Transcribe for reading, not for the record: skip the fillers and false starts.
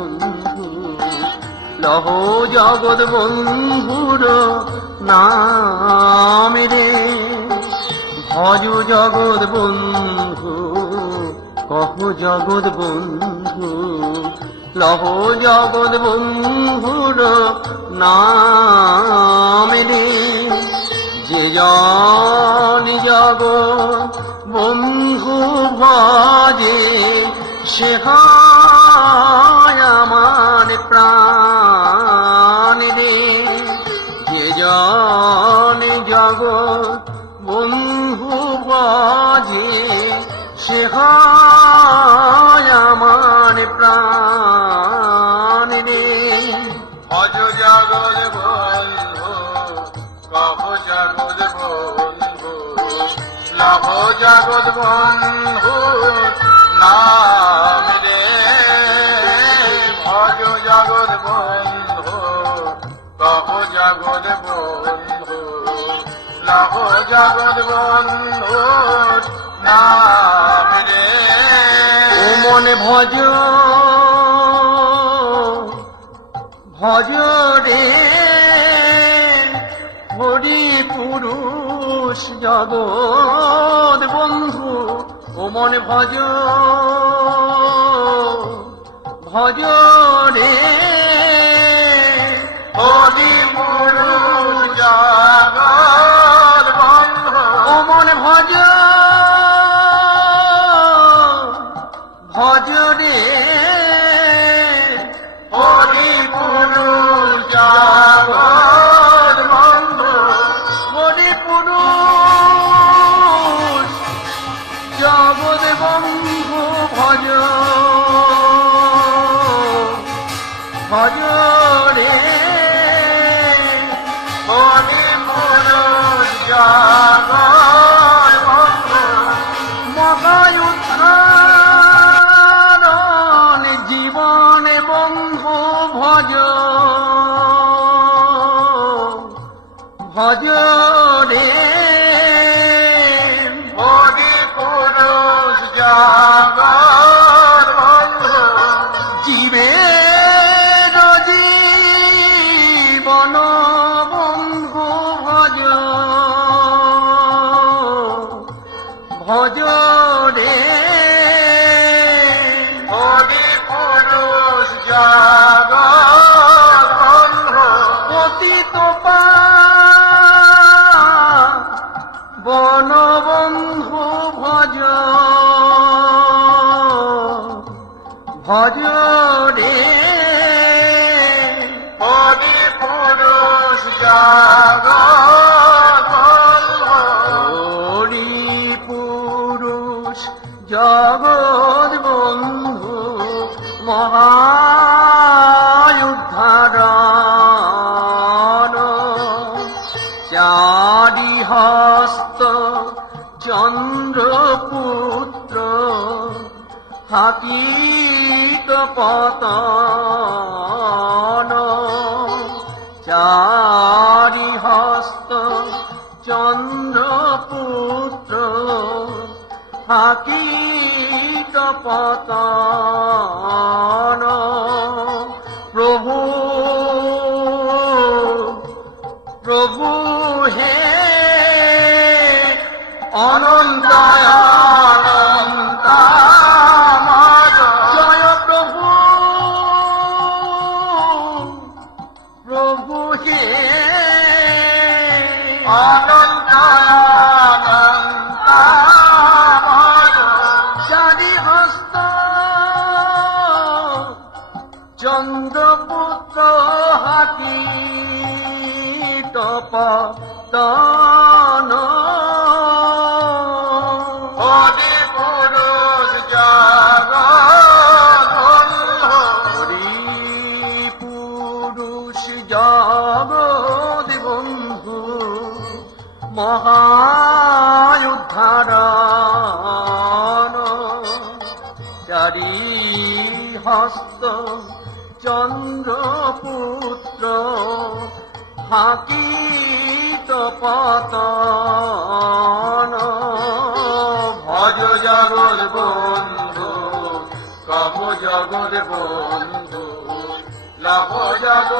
বন্ধু, লহ জগৎ বন্ধুর নাম রে। ভজ জগৎ বন্ধু, কহ জগৎ বন্ধু, লহ জগৎ বন্ধুর নাম রে। যে জন জগৎ বন্ধু ভজে, সে হয় আমার প্রাণ রে। যে জন জগৎ বন্ধু ভজে, সে হয় আমার প্রাণ রে। ভজ জগৎ বন্ধু, কহ জগৎ বন্ধু, লহ জগৎ বন্ধু নাম রে। ভজ জগৎ বন্ধু, কহ জগৎ বন্ধু, লহ জগৎ বন্ধু নাম রে। ও মনে ভজ ভজ রে, হরি পুরুষ জগৎ বন্ধু। ও মনে ভজ ভজ রে, হরি পুরুষ জগৎ বন্ধু। ও মনে ভজ ভজ রে, হরি পুরুষ জগৎ বন্ধু। হরি পুরুষ জগৎ বন্ধু ভজ ভজ রে। হরি পুরুষ জগৎ বন্ধু। মহায়ুদ্ধারণ জীবন বন্ধু ভজ ভজ রে। হরি পুরুষ জগৎ বন্ধু। জীবের জীবন বন্ধু ভজ ভজ রে। হরি পুরুষ জগৎ বন্ধু। পতিত বন বন্ধু ভজ ভজ রে। হরি পুরুষ জগৎ বন্ধু। হরি পুরুষ জগৎ বন্ধু, মহায়ুদ্ধারণ। চারি হস্ত চন্দ্রপুত্র, হাকিত পতন। চারি হস্ত চন্দ্রপুত্র, হাকিত পতন। প্রভু প্রভু হে অনন্ত অনন্তময়, জয় প্রভু প্রভু হে অনন্ত অনন্তময়। চারি হস্ত চন্দ্রপুত্র, হাকিত পতন। হরি পুরুষ জগৎ বন্ধু। হরি পুরুষ জগৎ বন্ধু, মহায়ুদ্ধারণ। চারি হস্ত চন্দ্রপুত্র, হাকিত পতন। ভজ জগৎ বন্ধু, কহ জগৎ বন্ধু। যাব যাব